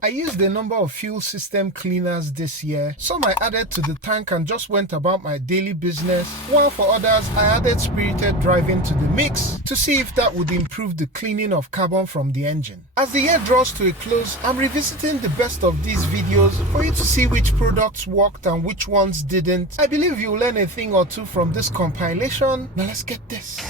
I used a number of fuel system cleaners this year. Some I added to the tank and just went about my daily business, while for others I added spirited driving to the mix to see if that would improve the cleaning of carbon from the engine. As the year draws to a close, I'm revisiting the best of these videos for you to see which products worked and which ones didn't. I believe you'll learn a thing or two from this compilation. Now let's get this.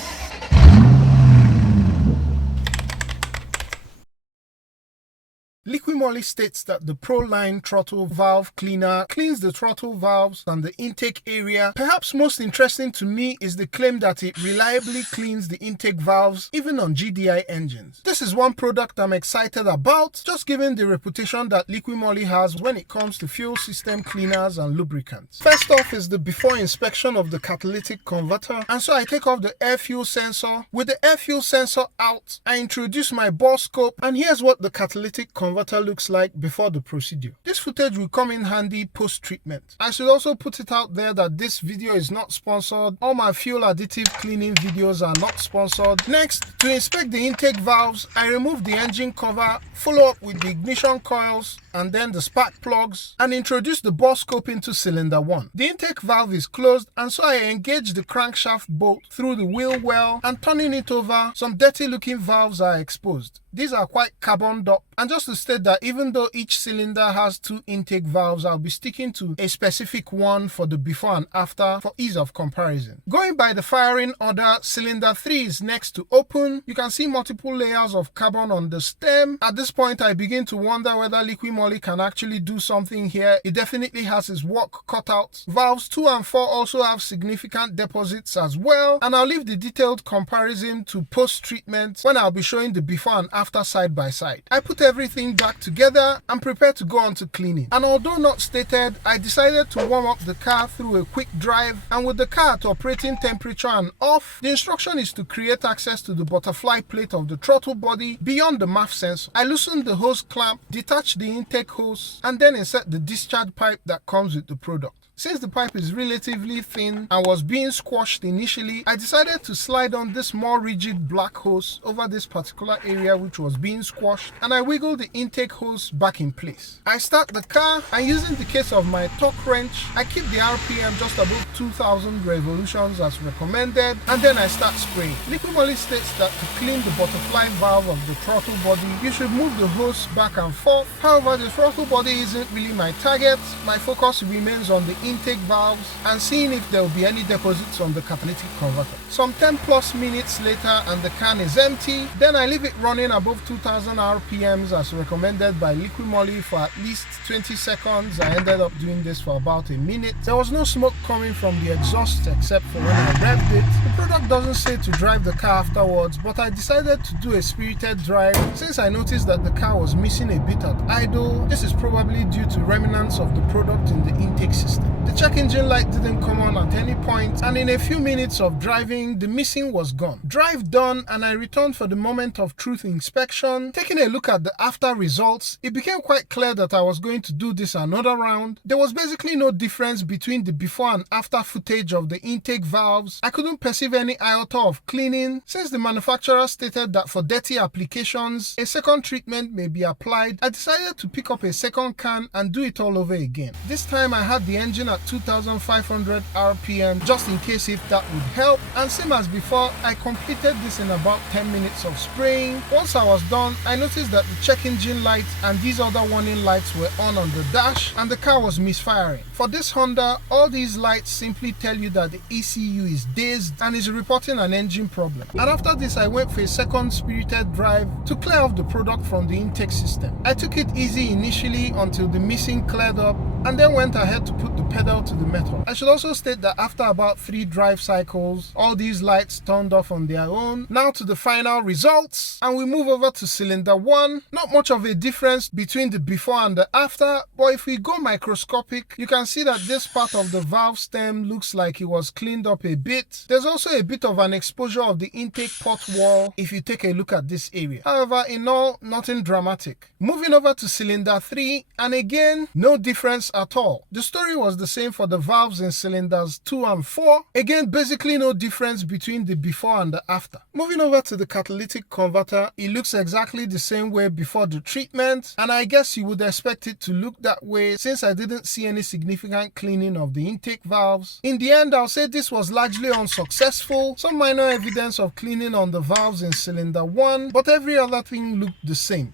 Liqui Moly states that the Pro Line throttle valve cleaner cleans the throttle valves and the intake area. Perhaps most interesting to me is the claim that it reliably cleans the intake valves even on GDI engines. This is one product I'm excited about, just given the reputation that Liqui Moly has when it comes to fuel system cleaners and lubricants. First off is the before inspection of the catalytic converter, and so I take off the air fuel sensor. With the air fuel sensor out, I introduce my bore scope, and here's what the catalytic converter looks like before the procedure. This footage will come in handy post-treatment. I should also put it out there that this video is not sponsored. All my fuel additive cleaning videos are not sponsored. Next, to inspect the intake valves, I remove the engine cover, follow up with the ignition coils and then the spark plugs, and introduce the bore scope into cylinder 1. The intake valve is closed, and so I engage the crankshaft bolt through the wheel well, and turning it over, some dirty looking valves are exposed. These are quite carboned up, and just to state that even though each cylinder has 2 intake valves, I'll be sticking to a specific one for the before and after for ease of comparison. Going by the firing order, cylinder 3 is next to open. You can see multiple layers of carbon on the stem. At this point, I begin to wonder whether Liqui Moly can actually do something here. It definitely has its work cut out. Valves 2 and 4 also have significant deposits as well, and I'll leave the detailed comparison to post-treatment when I'll be showing the before and after side by side. I put everything back together and prepare to go on to cleaning. And although not stated, I decided to warm up the car through a quick drive, and with the car at operating temperature and off, the instruction is to create access to the butterfly plate of the throttle body beyond the MAF sensor. I loosened the hose clamp, detached the intake hose, and then insert the discharge pipe that comes with the product. Since the pipe is relatively thin and was being squashed initially, I decided to slide on this more rigid black hose over this particular area which was being squashed, and I wiggled the intake hose back in place. I start the car, and using the case of my torque wrench, I keep the RPM just above 2000 revolutions as recommended, and then I start spraying. Liqui Moly states that to clean the butterfly valve of the throttle body, you should move the hose back and forth. However, the throttle body isn't really my target. My focus remains on the intake valves and seeing if there will be any deposits on the catalytic converter. Some 10+ minutes later and the can is empty. Then I leave it running above 2000 RPMs as recommended by Liqui Moly for at least 20 seconds. I ended up doing this for about a minute. There was no smoke coming from the exhaust except for when I revved it. The product doesn't say to drive the car afterwards, but I decided to do a spirited drive since I noticed that the car was missing a bit at idle. This is probably due to remnants of the product in the intake system. The check engine light didn't come on at any point, and in a few minutes of driving, the missing was gone. Drive done, and I returned for the moment of truth inspection. Taking a look at the after results, it became quite clear that I was going to do this another round. There was basically no difference between the before and after footage of the intake valves. I couldn't perceive any iota of cleaning. Since the manufacturer stated that for dirty applications, a second treatment may be applied, I decided to pick up a second can and do it all over again. This time I had the engine at 2500 RPM just in case if that would help, and same as before, I completed this in about 10 minutes of spraying. Once I was done, I noticed that the check engine light and these other warning lights were on the dash, and the car was misfiring. For this Honda, all these lights simply tell you that the ECU is dazed and is reporting an engine problem. And after this, I went for a second spirited drive to clear off the product from the intake system. I took it easy initially until the missing cleared up, and then went ahead to put the pedal to the metal. I should also state that after about 3 drive cycles, all these lights turned off on their own. Now to the final results, and we move over to cylinder 1. Not much of a difference between the before and the after, but if we go microscopic, you can see that this part of the valve stem looks like it was cleaned up a bit. There's also a bit of an exposure of the intake port wall if you take a look at this area. However, in all, nothing dramatic. Moving over to cylinder 3, and again, no difference at all. The story was the same for the valves in cylinders 2 and 4. Again, basically no difference between the before and the after. Moving over to the catalytic converter, it looks exactly the same way before the treatment, and I guess you would expect it to look that way since I didn't see any significant cleaning of the intake valves. In the end, I'll say this was largely unsuccessful. Some minor evidence of cleaning on the valves in cylinder 1, but every other thing looked the same.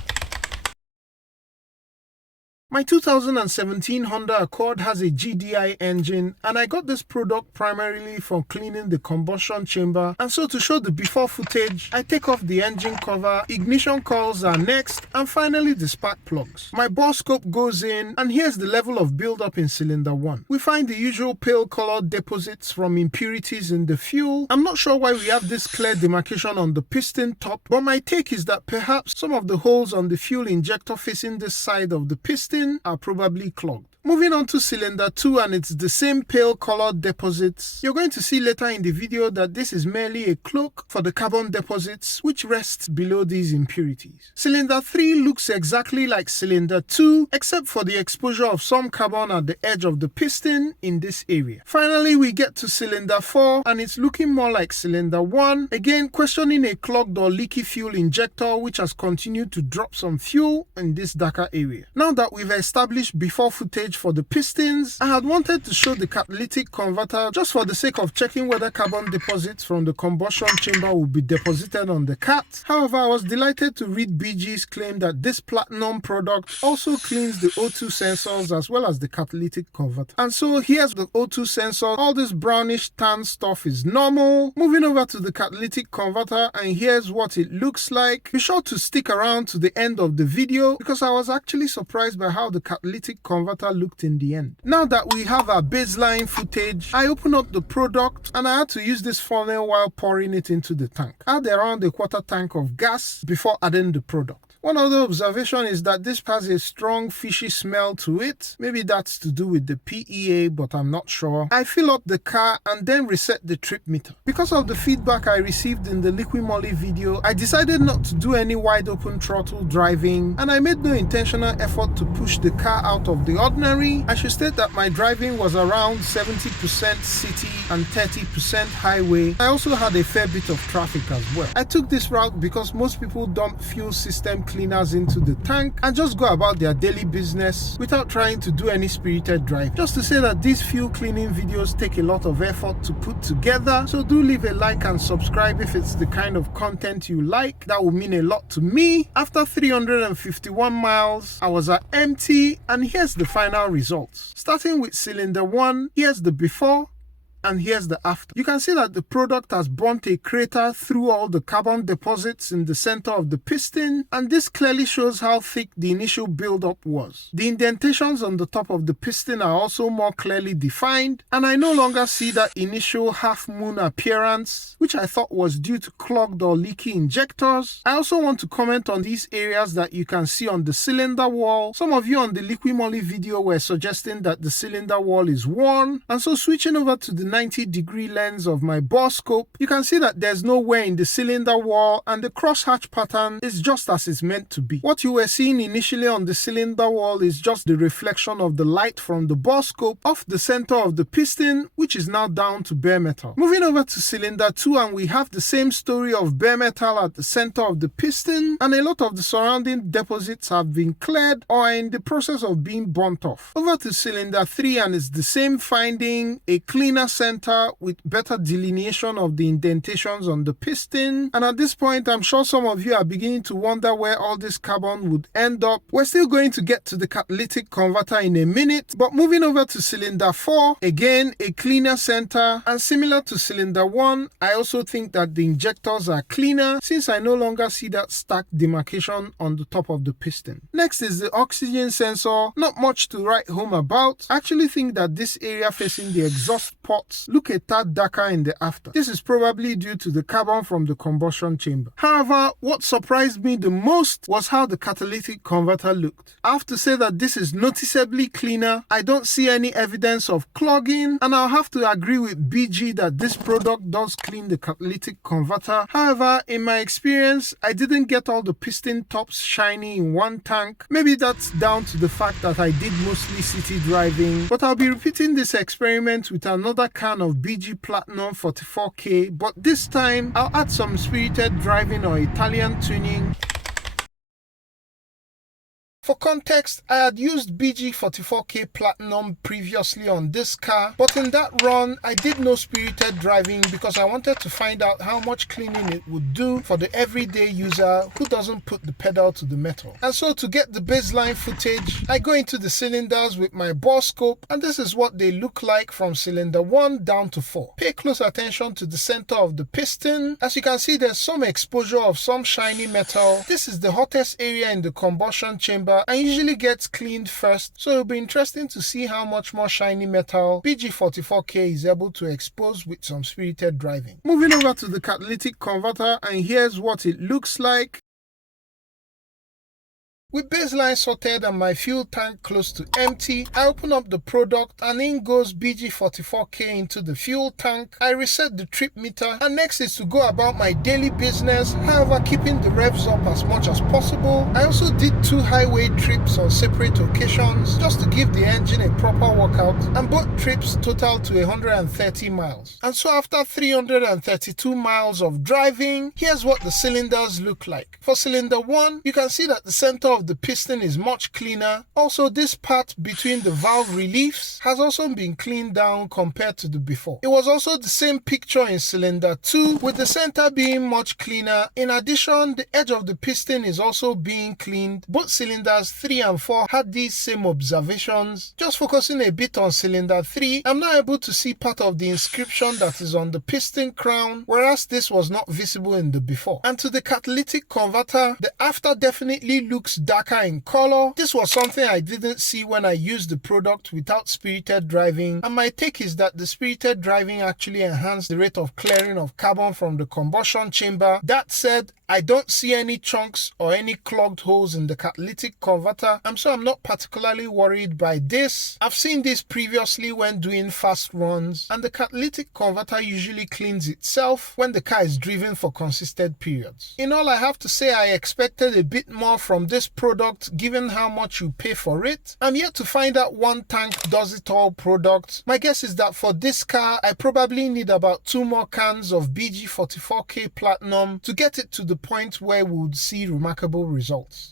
My 2017 Honda Accord has a GDI engine, and I got this product primarily for cleaning the combustion chamber, and so to show the before footage, I take off the engine cover, ignition coils are next, and finally the spark plugs. My bore scope goes in, and here's the level of buildup in cylinder 1. We find the usual pale colored deposits from impurities in the fuel. I'm not sure why we have this clear demarcation on the piston top, but my take is that perhaps some of the holes on the fuel injector facing this side of the piston are probably clogged. Moving on to cylinder 2, and it's the same pale colored deposits. You're going to see later in the video that this is merely a cloak for the carbon deposits which rests below these impurities. Cylinder 3 looks exactly like cylinder 2 except for the exposure of some carbon at the edge of the piston in this area. Finally, we get to cylinder 4, and it's looking more like cylinder 1, again questioning a clogged or leaky fuel injector which has continued to drop some fuel in this darker area. Now that we've established before footage for the pistons, I had wanted to show the catalytic converter just for the sake of checking whether carbon deposits from the combustion chamber will be deposited on the cat. However, I was delighted to read BG's claim that this platinum product also cleans the O2 sensors as well as the catalytic converter. And so here's the O2 sensor. All this brownish tan stuff is normal. Moving over to the catalytic converter, and here's what it looks like. Be sure to stick around to the end of the video because I was actually surprised by how the catalytic converter looked in the end. Now that we have our baseline footage, I open up the product, and I had to use this funnel while pouring it into the tank. Add around a quarter tank of gas before adding the product. One other observation is that this has a strong fishy smell to it. Maybe that's to do with the PEA, but I'm not sure. I fill up the car and then reset the trip meter. Because of the feedback I received in the Liqui Moly video, I decided not to do any wide open throttle driving, and I made no intentional effort to push the car out of the ordinary. I should state that my driving was around 70% city and 30% highway. I also had a fair bit of traffic as well. I took this route because most people dump fuel system cleaners into the tank and just go about their daily business without trying to do any spirited drive. Just to say that these fuel cleaning videos take a lot of effort to put together, so do leave a like and subscribe if it's the kind of content you like. That would mean a lot to me. After 351 miles, I was at empty, and here's the final results. Starting with cylinder 1, here's the before, and here's the after. You can see that the product has burnt a crater through all the carbon deposits in the center of the piston, and this clearly shows how thick the initial buildup was. The indentations on the top of the piston are also more clearly defined, and I no longer see that initial half moon appearance, which I thought was due to clogged or leaky injectors. I also want to comment on these areas that you can see on the cylinder wall. Some of you on the Liqui Moly video were suggesting that the cylinder wall is worn, and so switching over to the 90-degree lens of my bore scope, you can see that there's no wear in the cylinder wall, and the crosshatch pattern is just as it's meant to be. What you were seeing initially on the cylinder wall is just the reflection of the light from the bore scope off the center of the piston, which is now down to bare metal. Moving over to cylinder 2, and we have the same story of bare metal at the center of the piston, and a lot of the surrounding deposits have been cleared or are in the process of being burnt off. Over to cylinder 3, and it's the same finding, a cleaner center with better delineation of the indentations on the piston. And at this point, I'm sure some of you are beginning to wonder where all this carbon would end up. We're still going to get to the catalytic converter in a minute, but moving over to cylinder 4, again a cleaner center, and similar to cylinder 1, I also think that the injectors are cleaner since I no longer see that stark demarcation on the top of the piston. Next is the oxygen sensor. Not much to write home about. I actually think that this area facing the exhaust port products look a tad darker in the after. This is probably due to the carbon from the combustion chamber. However, what surprised me the most was how the catalytic converter looked. I have to say that this is noticeably cleaner. I don't see any evidence of clogging, and I'll have to agree with BG that this product does clean the catalytic converter. However, in my experience, I didn't get all the piston tops shiny in one tank. Maybe that's down to the fact that I did mostly city driving, but I'll be repeating this experiment with another can of BG Platinum 44K, but this time I'll add some spirited driving or Italian tuning. For context, I had used BG44K Platinum previously on this car, but in that run, I did no spirited driving because I wanted to find out how much cleaning it would do for the everyday user who doesn't put the pedal to the metal. And so to get the baseline footage, I go into the cylinders with my bore scope, and this is what they look like from cylinder 1 down to 4. Pay close attention to the center of the piston. As you can see, there's some exposure of some shiny metal. This is the hottest area in the combustion chamber and usually gets cleaned first, so it'll be interesting to see how much more shiny metal BG44K is able to expose with some spirited driving. Moving over to the catalytic converter, and here's what it looks like. With baseline sorted and my fuel tank close to empty, I open up the product and in goes BG44K into the fuel tank. I reset the trip meter, and next is to go about my daily business, however keeping the revs up as much as possible. I also did 2 highway trips on separate occasions just to give the engine a proper workout, and both trips total to 130 miles. And so after 332 miles of driving, here's what the cylinders look like. For cylinder 1, you can see that the center of the piston is much cleaner. Also, this part between the valve reliefs has also been cleaned down compared to the before. It was also the same picture in cylinder 2, with the center being much cleaner. In addition, the edge of the piston is also being cleaned. Both cylinders 3 and 4 had these same observations. Just focusing a bit on cylinder 3, I'm now able to see part of the inscription that is on the piston crown, whereas this was not visible in the before. And to the catalytic converter, the after definitely looks darker in color. This was something I didn't see when I used the product without spirited driving, and my take is that the spirited driving actually enhanced the rate of clearing of carbon from the combustion chamber. That said, I don't see any chunks or any clogged holes in the catalytic converter, and so I'm not particularly worried by this. I've seen this previously when doing fast runs, and the catalytic converter usually cleans itself when the car is driven for consistent periods. In all, I have to say I expected a bit more from this product given how much you pay for it. I'm yet to find out one tank does it all product. My guess is that for this car, I probably need about 2 more cans of BG44K Platinum to get it to the point where we would see remarkable results.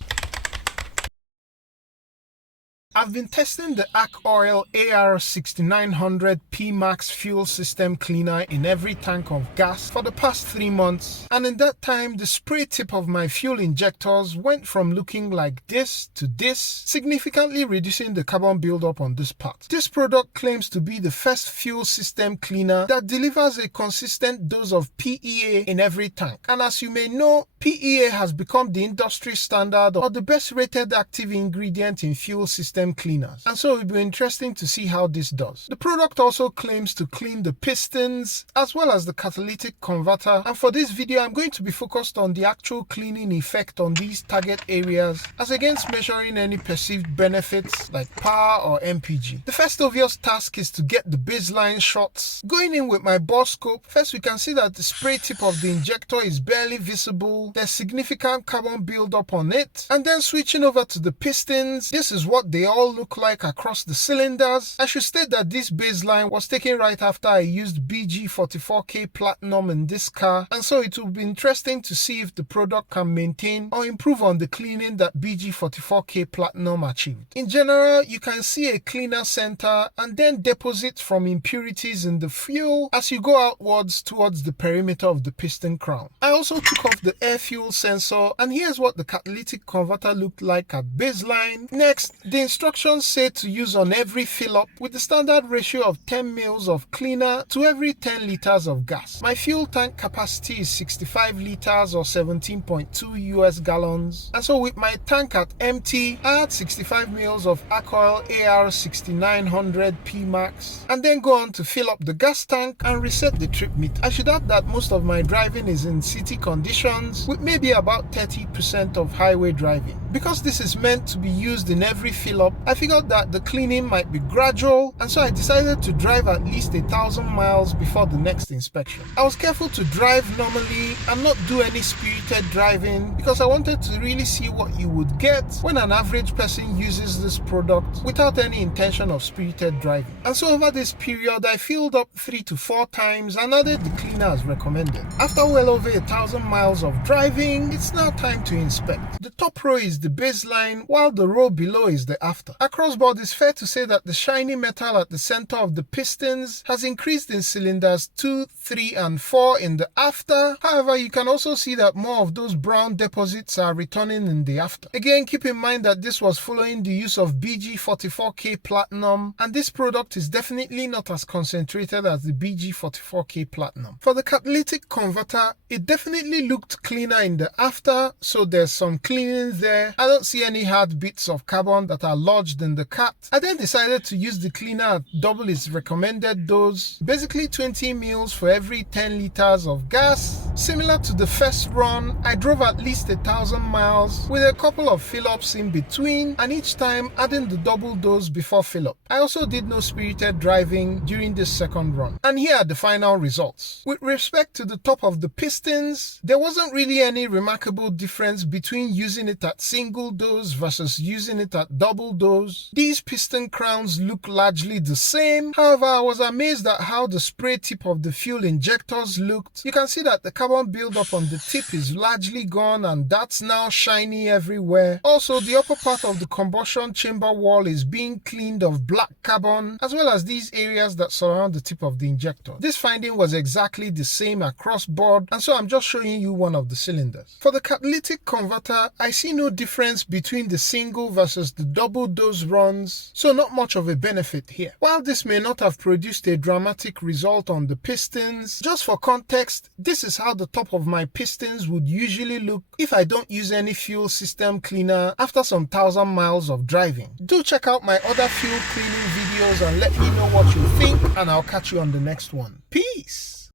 I've been testing the Archoil AR6900-P Max fuel system cleaner in every tank of gas for the past 3 months, and in that time the spray tip of my fuel injectors went from looking like this to this, significantly reducing the carbon buildup on this part. This product claims to be the first fuel system cleaner that delivers a consistent dose of PEA in every tank, and as you may know, PEA has become the industry standard or the best rated active ingredient in fuel system cleaners, and so it will be interesting to see how this does. The product also claims to clean the pistons as well as the catalytic converter, and for this video I'm going to be focused on the actual cleaning effect on these target areas as against measuring any perceived benefits like power or MPG. The first obvious task is to get the baseline shots. Going in with my bore scope, first we can see that the spray tip of the injector is barely visible. There's significant carbon buildup on it, and then switching over to the pistons, this is what they all look like across the cylinders. I should state that this baseline was taken right after I used BG44K Platinum in this car, and so it will be interesting to see if the product can maintain or improve on the cleaning that BG44K Platinum achieved. In general, you can see a cleaner center and then deposits from impurities in the fuel as you go outwards towards the perimeter of the piston crown. I also took off the air-fuel sensor, and here's what the catalytic converter looked like at baseline. Next, the instructions instructions say to use on every fill-up with the standard ratio of 10 ml of cleaner to every 10 liters of gas. My fuel tank capacity is 65 liters or 17.2 US gallons, and so with my tank at empty, I add 65 ml of Archoil AR6900-P Max, and then go on to fill up the gas tank and reset the trip meter. I should add that most of my driving is in city conditions, with maybe about 30% of highway driving. Because this is meant to be used in every fill-up, I figured that the cleaning might be gradual, and so I decided to drive at least 1,000 miles before the next inspection. I was careful to drive normally and not do any spirited driving because I wanted to really see what you would get when an average person uses this product without any intention of spirited driving. And so over this period, I filled up 3 to 4 times and added the cleaner as recommended. After well over 1,000 miles of driving, it's now time to inspect. The top row is the baseline, while the row below is the after. Across board, it's fair to say that the shiny metal at the center of the pistons has increased in cylinders 2, 3, and 4 in the after. However, you can also see that more of those brown deposits are returning in the after. Again, keep in mind that this was following the use of BG44K Platinum, and this product is definitely not as concentrated as the BG44K Platinum. For the catalytic converter, it definitely looked cleaner in the after, so there's some cleaning there. I don't see any hard bits of carbon that are lodged in the cat. I then decided to use the cleaner at double its recommended dose, basically 20 ml for every 10 liters of gas. Similar to the first run, I drove at least 1,000 miles with a couple of fill-ups in between, and each time adding the double dose before fill-up. I also did no spirited driving during this second run. And here are the final results. With respect to the top of the pistons, there wasn't really any remarkable difference between using it at single dose versus using it at double dose. These piston crowns look largely the same. However, I was amazed at how the spray tip of the fuel injectors looked. You can see that the carbon buildup on the tip is largely gone, and that's now shiny everywhere. Also, the upper part of the combustion chamber wall is being cleaned of black carbon, as well as these areas that surround the tip of the injector. This finding was exactly the same across board, and so I'm just showing you one of the cylinders. For the catalytic converter, I see no difference between the single versus the double dose runs, so not much of a benefit here. While this may not have produced a dramatic result on the pistons, just for context, this is how the top of my pistons would usually look if I don't use any fuel system cleaner after some 1,000 miles of driving. Do check out my other fuel cleaning videos and let me know what you think, and I'll catch you on the next one. Peace!